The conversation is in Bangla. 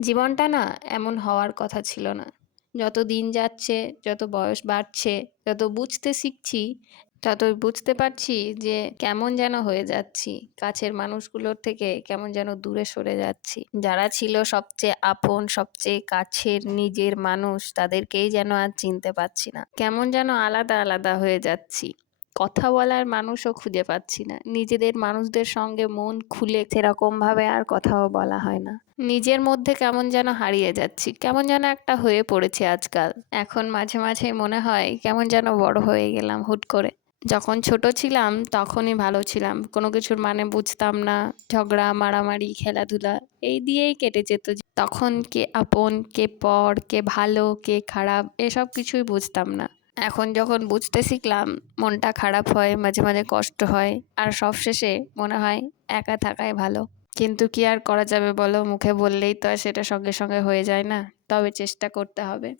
জীবনটা না এমন হওয়ার কথা ছিল না। যত দিন যাচ্ছে, যত বয়স বাড়ছে, যত বুঝতে শিখছি, ততই বুঝতে পারছি যে কেমন যেন হয়ে যাচ্ছি। কাছের মানুষগুলোর থেকে কেমন যেন দূরে সরে যাচ্ছি। যারা ছিল সবচেয়ে আপন, সবচেয়ে কাছের নিজের মানুষ, তাদেরকেই যেন আর চিনতে পারছি না। কেমন যেন আলাদা, আলাদা হয়ে যাচ্ছি। কথা বলার মানুষও খুঁজে পাচ্ছি না। নিজেদের মানুষদের সঙ্গে মন খুলে সেরকমভাবে আর কথাও বলা হয় না। নিজের মধ্যে কেমন যেন হারিয়ে যাচ্ছি। কেমন যেন একটা হয়ে পড়েছি আজকাল। এখন মাঝে, মাঝে মনে হয় কেমন যেন বড় হয়ে গেলাম হুট করে। যখন ছোট ছিলাম তখনই ভালো ছিলাম। কোনো কিছুর মানে বুঝতাম না। ঝগড়া, মারামারি, খেলাধুলা এই দিয়েই কেটে যেত। তখন কে আপন, কে পর, কে ভালো, কে খারাপ এসব কিছুই বুঝতাম না। এখন যখন বুঝতে শিখলাম মনটা খারাপ হয়, মাঝে, মাঝে কষ্ট হয় আর সবশেষে মনে হয় একা থাকাই ভালো। কিন্তু কি আর করা যাবে বলো? মুখে বললেই তো আর সেটা সঙ্গে, সঙ্গে হয়ে যায় না। তবে চেষ্টা করতে হবে।